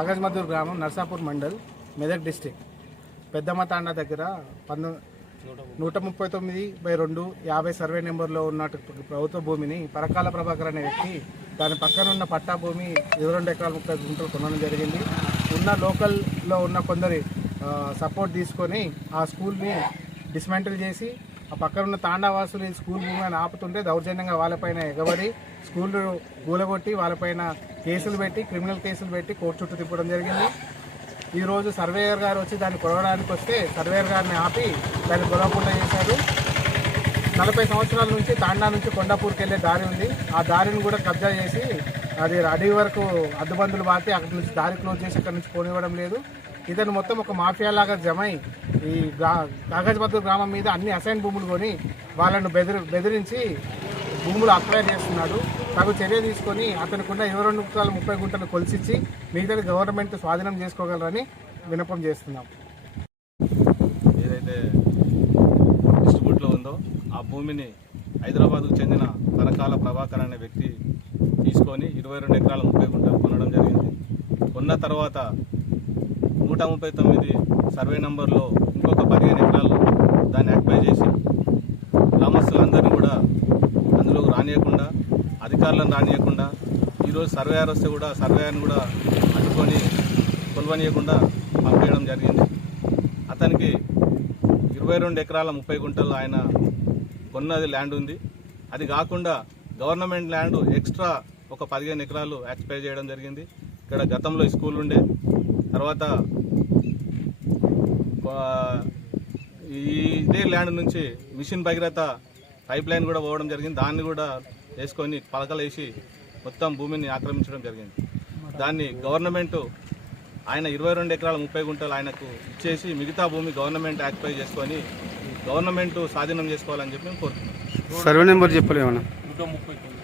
కాగజ్మధూర్ గ్రామం నర్సాపూర్ మండల్ మెదక్ డిస్టిక్. పెద్దమ్మ తాండా దగ్గర పంతొమ్మిది నూట ముప్పై తొమ్మిది బై రెండు యాభై సర్వే నెంబర్లో ఉన్న ప్రభుత్వ భూమిని పరకాల ప్రభాకర్ అనే వ్యక్తి దాని పక్కన ఉన్న పట్టా భూమి ఇరవై రెండు ఎకరాల ముప్పై గుంటలు కొనడం జరిగింది. ఉన్న లోకల్లో ఉన్న కొందరి సపోర్ట్ తీసుకొని ఆ స్కూల్ని డిస్మెంటల్ చేసి ఆ పక్కన ఉన్న తాండావాసులు ఈ స్కూల్ భూమి అని ఆపుతుంటే దౌర్జన్యంగా వాళ్ళపైన ఎగబడి స్కూల్ కూలగొట్టి వాళ్ళపైన కేసులు పెట్టి క్రిమినల్ కేసులు పెట్టి కోర్టు చుట్టూ తిప్పడం జరిగింది. ఈరోజు సర్వేయర్ గారు వచ్చి దాన్ని కొలవడానికి వస్తే సర్వేయర్ గారిని ఆపి దాన్ని కొలవకుండా చేశారు. నలభై సంవత్సరాల నుంచి తాండా నుంచి కొండాపూర్కి వెళ్ళే దారి ఉంది. ఆ దారిని కూడా కబ్జా చేసి అది అడవి వరకు అడ్డుబందులు బాతి అక్కడి నుంచి దారి క్లోజ్ చేసి అక్కడి నుంచి పోనివ్వడం లేదు. ఇతను మొత్తం ఒక మాఫియా లాగా జమై ఈ కాగజ్బద్దూర్ గ్రామం మీద అన్ని అసైన్ భూములు కొని వాళ్ళను బెదిరి బెదిరించి భూములు అక్వైర్ చేస్తున్నాడు. తగు చర్య తీసుకొని అతనికున్న ఇరవై రెండు గుంటలు ముప్పై గుంటలు కొలిసిచ్చి మిగతాది గవర్నమెంట్ స్వాధీనం చేసుకోగలరని వినపం చేస్తున్నాం. ఏదైతే డిస్ట్రిబ్యూట్లో ఉందో ఆ భూమిని హైదరాబాద్కు చెందిన తనకాల ప్రభాకర్ అనే వ్యక్తి తీసుకొని ఇరవై రెండు ఎకరాల ముప్పై గుంటలు కొనడం జరిగింది. కొన్న తర్వాత నూట ముప్పై తొమ్మిది సర్వే నంబర్లో ఇంకొక పదిహేను ఎకరాలు దాన్ని యాక్టివై చేసి గ్రామస్తులందరినీ కూడా అందులోకి రానియకుండా అధికారులను రానియకుండా ఈరోజు సర్వేయర్ వస్తే కూడా సర్వేయర్ని కూడా అడ్డుకొని కొలవనీయకుండా పంపేయడం జరిగింది. అతనికి ఇరవై రెండు ఎకరాల ముప్పై గుంటలు ఆయన కొన్నది ల్యాండ్ ఉంది. అది కాకుండా గవర్నమెంట్ ల్యాండ్ ఎక్స్ట్రా ఒక పదిహేను ఎకరాలు ఎక్స్పైర్ చేయడం జరిగింది. ఇక్కడ గతంలో స్కూల్ ఉండే తర్వాత ఇదే ల్యాండ్ నుంచి మిషన్ భగీరథ పైప్ లైన్ కూడా పోవడం జరిగింది. దాన్ని కూడా వేసుకొని పలకలు వేసి మొత్తం భూమిని ఆక్రమించడం జరిగింది. దాన్ని గవర్నమెంట్ ఆయన ఇరవై రెండు ఎకరాల ముప్పై గుంటలు ఆయనకు ఇచ్చేసి మిగతా భూమి గవర్నమెంట్ యాక్టిఫై చేసుకొని గవర్నమెంట్ స్వాధీనం చేసుకోవాలని చెప్పి మేము కోరుతున్నాం. సర్వే నెంబర్ చెప్పలేమన్నా? నూట ముప్పై తొమ్మిది.